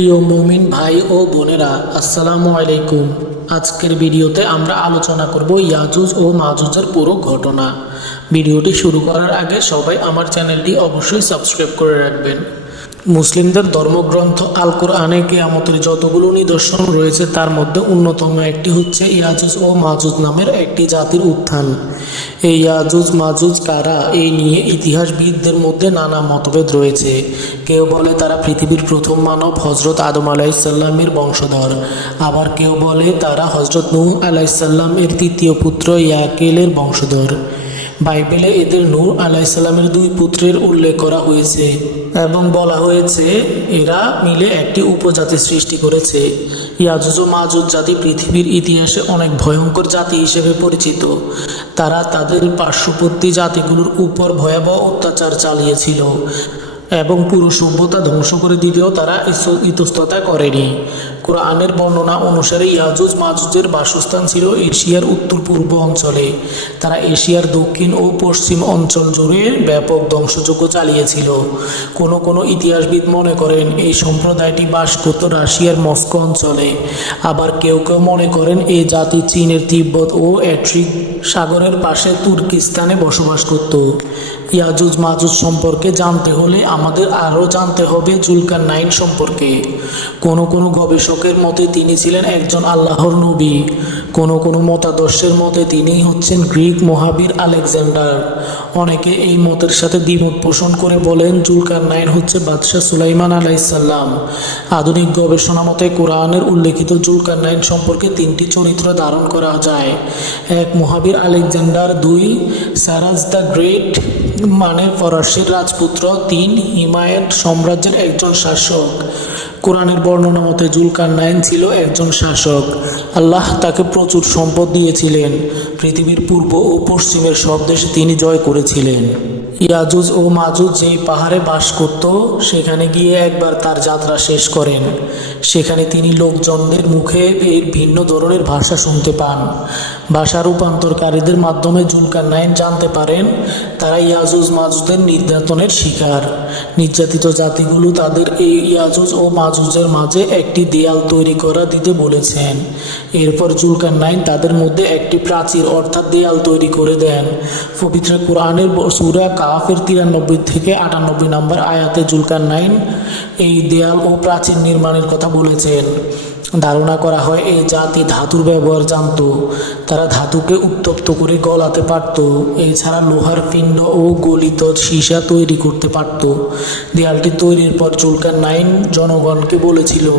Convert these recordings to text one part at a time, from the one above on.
প্রিয় মুমিন ভাই ও বোনেরা, আসসালামু আলাইকুম। আজকের ভিডিওতে আমরা আলোচনা করব ইয়াজুজ ও মাজুজের পুরো ঘটনা। ভিডিওটি শুরু করার আগে সবাই আমার চ্যানেলটি অবশ্যই সাবস্ক্রাইব করে রাখবেন। মুসলিমদের ধর্মগ্রন্থ আল কোরআনে কেয়ামতের যতগুলো নিদর্শন রয়েছে, তার মধ্যে অন্যতম একটি হচ্ছে ইয়াজুজ ও মাজুজ নামের একটি জাতির উত্থান। এই ইয়াজুজ মাজুজ কারা? এই নিয়ে ইতিহাসবিদদের মধ্যে নানা মতভেদ রয়েছে। কেউ বলে তারা পৃথিবীর প্রথম মানব হজরত আদম আলাইসাল্লামের বংশধর। আবার কেউ বলে তারা হজরত নূহ আলাইসাল্লামের তৃতীয় পুত্র ইয়াকেলের বংশধর। বাইবেলে এদের নূর আলাইসাল্লামের দুই পুত্রের উল্লেখ করা হয়েছে এবং বলা হয়েছে, এরা মিলে একটি উপজাতি সৃষ্টি করেছে। ইয়াজুজ ও মাজুজ জাতি পৃথিবীর ইতিহাসে অনেক ভয়ঙ্কর জাতি হিসেবে পরিচিত। তারা তাদের পার্শ্ববর্তী জাতিগুলোর উপর ভয়াবহ অত্যাচার চালিয়েছিল এবং পুরো সভ্যতা ধ্বংস করে দিতেও তারা ইতস্ততা করেনি। কোরআনের বর্ণনা অনুসারে ইয়াজুজ মাজুজের বাসস্থান ছিল এশিয়ার উত্তর পূর্ব অঞ্চলে। তারা এশিয়ার দক্ষিণ ও পশ্চিম অঞ্চল জুড়ে ব্যাপক ধ্বংসযজ্ঞ চালিয়েছিল। কোনো কোনো ইতিহাসবিদ মনে করেন এই সম্প্রদায়টি বাস করত রাশিয়ার মস্কো অঞ্চলে। আবার কেউ কেউ মনে করেন এই জাতি চীনের তিব্বত ও অ্যাট্রিক সাগরের পাশে তুর্কিস্তানে বসবাস করত। ইয়াজুজ মাজুজ সম্পর্কে জানতে হলে আমাদের আরও জানতে হবে জুলকার নাইন সম্পর্কে। কোনো কোনো গবেষকের মতে তিনি ছিলেন একজন আল্লাহর নবী। কোনো কোনো মতাদর্শের মতে তিনি হচ্ছেন গ্রিক মহাবীর আলেকজান্ডার। অনেকে এই মতের সাথে দ্বিমত পোষণ করে বলেন, জুলকার নাইন হচ্ছে বাদশাহ সুলাইমান আলাইসাল্লাম আধুনিক গবেষণা মতে কোরআনের উল্লেখিত জুলকার নাইন সম্পর্কে তিনটি চরিত্র ধারণ করা যায়। এক মহাবীর আলেকজান্ডার, দুই সারাজ দ্য গ্রেট মানে ফরাসির রাজপুত্র, তিন হিমায়ত সাম্রাজ্যের একজন শাসক। কোরআনের বর্ণনা মতে জুলকার নাইন ছিল একজন শাসক। আল্লাহ তাকে প্রচুর সম্পদ দিয়েছিলেন। পৃথিবীর পূর্ব ও পশ্চিমের সব দেশে তিনি জয় করেছিলেন। ইয়াজুজ ও মাজুজ যেই পাহাড়ে বাস করত, সেখানে গিয়ে একবার তার যাত্রা শেষ করেন। সেখানে তিনি লোকজনদের মুখে এর ভিন্ন ধরনের ভাষা শুনতে পান। ভাষা রূপান্তরকারীদের মাধ্যমে জুলকার নাইন জানতে পারেন, তারা ইয়াজুজ মাজুজের নির্যাতনের শিকার। নির্যাতিত জাতিগুলো তাদের এই ইয়াজুজ ও মাজুজের মাঝে একটি দেয়াল তৈরি করা দিতে বলেছেন। এরপর জুলকার নাইন তাদের মধ্যে একটি প্রাচীর অর্থাৎ দেয়াল তৈরি করে দেন। পবিত্র কোরআনের সুরা কাফের তিরানব্বই থেকে আটানব্বই নম্বর আয়াতে জুলকার নাইন এই দেয়াল ও প্রাচীর নির্মাণের কথা বলেছেন। ধারণা করা হয়, এই জাতি ধাতুর ব্যবহার জানত। তারা ধাতুকে উত্তপ্ত করে গলাতে পারত। এছাড়া লোহার পিণ্ড ও গলিত সীসা তৈরি করতে পারত। দেয়ালটি তৈরির পর চুলকার নাইন জনগণকে বলেছিল,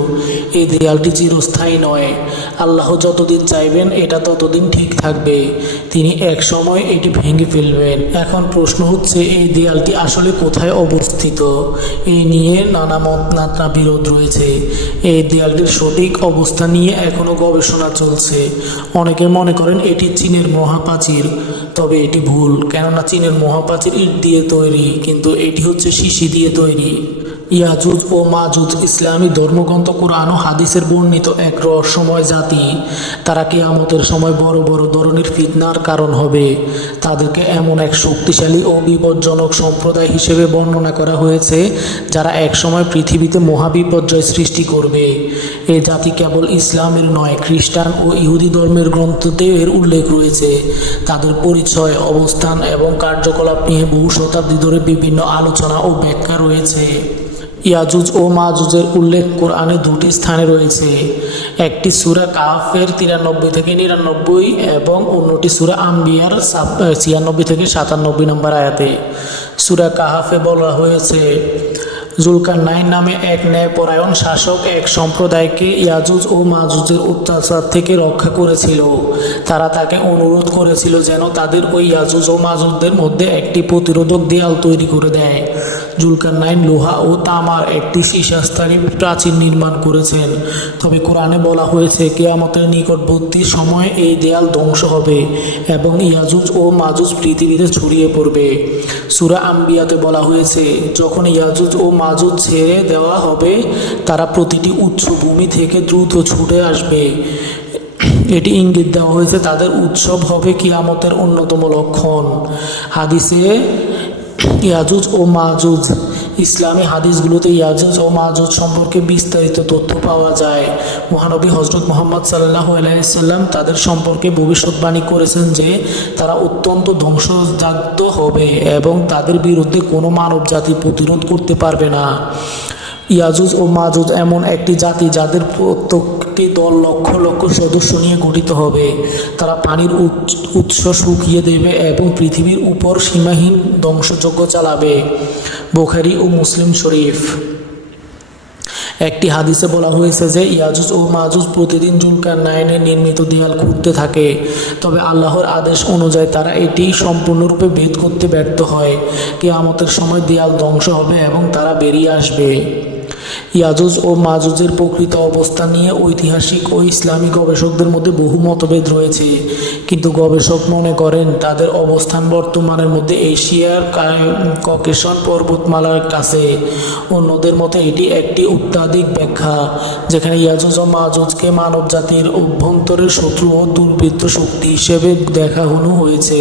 এই দেয়ালটি চিরস্থায়ী নয়। আল্লাহ যতদিন চাইবেন, এটা ততদিন ঠিক থাকবে। তিনি এক সময় এটি ভেঙে ফেলবেন। এখন প্রশ্ন হচ্ছে, এই দেয়ালটি আসলে কোথায় অবস্থিত? এই নিয়ে নানা মত নানা বিরোধ রয়েছে। এই দেয়ালটির সঠিক অবস্থান নিয়ে এখনও গবেষণা চলছে। অনেকে মনে করেন এটি চীনের মহাপ্রাচীর, তবে এটি ভুল, কেননা চীনের মহাপ্রাচীর ইট দিয়ে তৈরি, কিন্তু এটি হচ্ছে শিশি দিয়ে তৈরি। ইয়াজুজ ও মাজুজ ইসলামী ধর্মগ্রন্থ, কোরআন ও হাদিসের বর্ণিত এক রহস্যময় জাতি। তারা কেয়ামতের সময় বড় বড় ধরনের ফিতনার কারণ হবে। তাদেরকে এমন এক শক্তিশালী ও বিপজ্জনক সম্প্রদায় হিসেবে বর্ণনা করা হয়েছে, যারা একসময় পৃথিবীতে মহাবিপর্যয় সৃষ্টি করবে। এ জাতি কেবল ইসলামের নয়, খ্রিস্টান ও ইহুদি ধর্মের গ্রন্থতেও এর উল্লেখ রয়েছে। তাদের পরিচয়, অবস্থান এবং কার্যকলাপ নিয়ে বহু শতাব্দী ধরে বিভিন্ন আলোচনা ও ব্যাখ্যা রয়েছে। ইয়াজুজ ও মাজুজের উল্লেখ কোরআনে দুটি স্থানে রয়েছে। একটি সুরা কাফের তিরানব্বই থেকে নিরানব্বই এবং অন্যটি সুরা আম্বিয়ার ছিয়ানব্বই থেকে সাতানব্বই নম্বর আয়াতে। সুরা কাহাফে বলা হয়েছে জুলকার নাইন নামে এক ন্যায়পরায়ণ শাসক এক সম্প্রদায়কে ইয়াজুজ ও মাজুজের অত্যাচার থেকে রক্ষা করেছিল। তারা তাকে অনুরোধ করেছিল যেন তাদের ওই ইয়াজুজ ও মাজুজদের মধ্যে একটি প্রতিরোধক দেয়াল তৈরি করে দেয়। জুলকার নাইন লোহা ও তামার একটি সীসাস্থানী প্রাচীর নির্মাণ করেছেন। তবে কোরআনে বলা হয়েছে, কেয়ামতের নিকটবর্তী সময়ে এই দেয়াল ধ্বংস হবে এবং ইয়াজুজ ও মাজুজ পৃথিবীতে ছড়িয়ে পড়বে। সুরা আম্বিয়াতে বলা হয়েছে, যখন ইয়াজুজ ও মাজুজ ছেড়ে দেওয়া হবে, তারা প্রতিটি উৎস ভূমি থেকে দ্রুত ছুটে আসবে। এটি ইঙ্গিত দেওয়া হয়েছে, তাদের উৎসব হবে কিয়ামতের অন্যতম লক্ষণ। হাদিসে ইয়াজুজ ও মাজুজ। ইসলামী হাদিসগুলোতে ইয়াজুজ ও মাজুজ সম্পর্কে বিস্তারিত তথ্য পাওয়া যায়। মহানবী হজরত মোহাম্মদ সাল্লাহ আলাইসাল্লাম তাদের সম্পর্কে ভবিষ্যৎবাণী করেছেন যে, তারা অত্যন্ত ধ্বংসজাত হবে এবং তাদের বিরুদ্ধে কোনো মানব জাতি প্রতিরোধ করতে পারবে না। ইয়াজুজ ও মাজুজ এমন একটি জাতি যাদের প্রত্যেকটি দল লক্ষ লক্ষ সদস্য নিয়ে গঠিত হবে। তারা পানির উৎস- উৎস শুকিয়ে দেবে এবং পৃথিবীর উপর সীমাহীন ধ্বংসযজ্ঞ চালাবে। বোখারি ও মুসলিম শরীফ। একটি হাদিসে বলা হয়েছে যে, ইয়াজুজ ও মাজুজ প্রতিদিন জুলকার নাইনে নির্মিত দেয়াল খুঁড়তে থাকে। তবে আল্লাহর আদেশ অনুযায়ী তারা এটি সম্পূর্ণরূপে ভেদ করতে ব্যর্থ হয়। কেয়ামতের সময় দেয়াল ধ্বংস হবে এবং তারা বেরিয়ে আসবে। ইয়াজুজ ও মাজুজের প্রকৃত অবস্থা নিয়ে ঐতিহাসিক ও ইসলামী গবেষকদের মধ্যে বহু মতভেদ রয়েছে। কিন্তু গবেষক মনে করেন, তাদের অবস্থান বর্তমানের মধ্যে এশিয়ার ককেশন পর্বতমালার কাছে। অন্যদের মতে, এটি একটি অত্যাধিক ব্যাখ্যা, যেখানে ইয়াজুজ ও মাজুজকে মানব জাতির অভ্যন্তরের শত্রু ও দুর্বৃত্ত শক্তি হিসেবে দেখানো হয়েছে।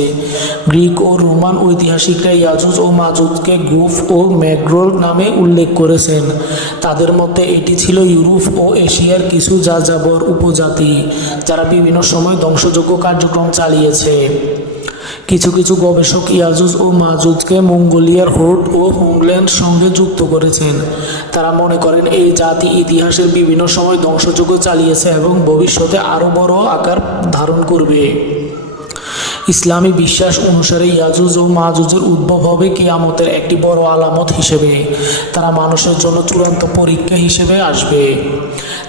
গ্রিক ও রোমান ঐতিহাসিকরা ইয়াজুজ ও মাজুজকে গ্রুফ ও ম্যাগ্রোল নামে উল্লেখ করেছেন। তাদের মতে, এটি ছিল ইউরোপ ও এশিয়ার কিছু যাযাবর উপজাতি, যারা বিভিন্ন সময় ধ্বংসযোগ্য কার্যক্রম চালিয়েছে। কিছু কিছু গবেষক ইয়াজুজ ও মাজুজকে মঙ্গোলিয়ার হোট ও হোমল্যান্ড সঙ্গে যুক্ত করেছেন। তারা মনে করেন, এই জাতি ইতিহাসের বিভিন্ন সময় ধ্বংসযজ্ঞ চালিয়েছে এবং ভবিষ্যতে আরও বড় আকার ধারণ করবে। ইসলামী বিশ্বাস অনুসারে ইয়াজুজ ও মাজুজের উদ্ভব হবে কিয়ামতের একটি বড় আলামত হিসেবে। তারা মানুষের জন্য চূড়ান্ত পরীক্ষা হিসেবে আসবে।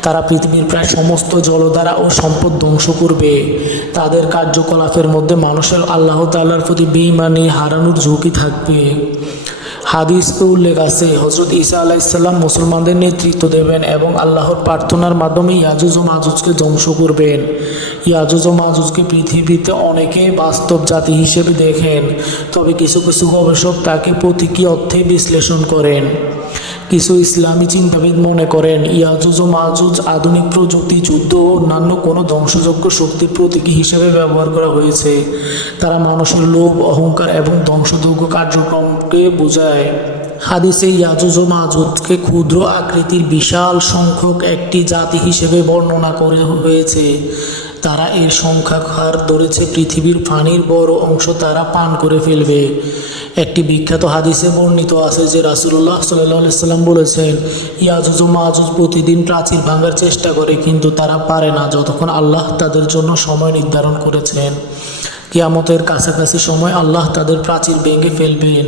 তারা পৃথিবীর প্রায় সমস্ত জলধারা ও সম্পদ ধ্বংস করবে। তাদের কার্যকলাপের মধ্যে মানুষের আল্লাহ তাল্লার প্রতি বেইমানি হারানোর ঝুঁকি থাকবে। হাদিসে উল্লেখ আছে হজরত ঈসা আলাইসাল্লাম মুসলমানদের নেতৃত্ব দেবেন এবং আল্লাহর প্রার্থনার মাধ্যমে ইয়াজুজ ও মাজুজকে ধ্বংস করবেন। ইয়াজুজ ও মাজুজকে পৃথিবীতে অনেকে বাস্তব জাতি হিসেবে দেখেন, তবে কিছু কিছু গবেষক তাকে প্রতীকী অর্থে বিশ্লেষণ করেন। কিছু ইসলামী চিন্তাবিদ মনে করেন, ইয়াজুজ ও মাজুজ আধুনিক প্রযুক্তি, যুদ্ধ ও অন্যান্য কোনো ধ্বংসযোগ্য শক্তির প্রতীক হিসেবে ব্যবহার করা হয়েছে। তারা মানুষের লোভ, অহংকার এবং ধ্বংসযোগ্য কার্যক্রমকে বোঝায়। হাদিসে ইয়াজুজ ও মাজুজকে ক্ষুদ্র আকৃতির বিশাল সংখ্যক একটি জাতি হিসেবে বর্ণনা করে হয়েছে। তারা এর সংখ্যা হার ধরেছে পৃথিবীর পানির বড় অংশ তারা পান করে ফেলবে। একটি বিখ্যাত হাদিসে বর্ণিত আছে যে রাসুল্লাহ সাল্লাহ সাল্লাম বলেছেন, ইয়াজুজ ও মাজুজ প্রতিদিন প্রাচীর ভাঙার চেষ্টা করে, কিন্তু তারা পারে না যতক্ষণ আল্লাহ তাদের জন্য সময় নির্ধারণ করেছেন। কিয়ামতের কাছাকাছি সময় আল্লাহ তাদের প্রাচীর ভেঙে ফেলবেন,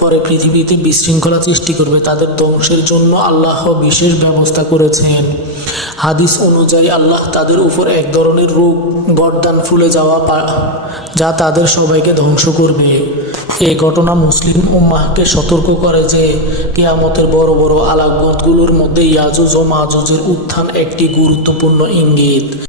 পরে পৃথিবীতে বিশৃঙ্খলা সৃষ্টি করবে, তাদের ধ্বংসের জন্য আল্লাহ বিশেষ ব্যবস্থা করেছেন। হাদিস অনুযায়ী আল্লাহ তাদের উপর এক ধরনের রোগ গর্দান ফুলে যাওয়া যা তাদের সবাইকে ধ্বংস করবে। এই ঘটনা মুসলিম উম্মাহকে সতর্ক করে যে কেয়ামতের বড় বড় আলামতগুলোর মধ্যে ইয়াজুজ ও মাজুজের উত্থান একটি গুরুত্বপূর্ণ ইঙ্গিত।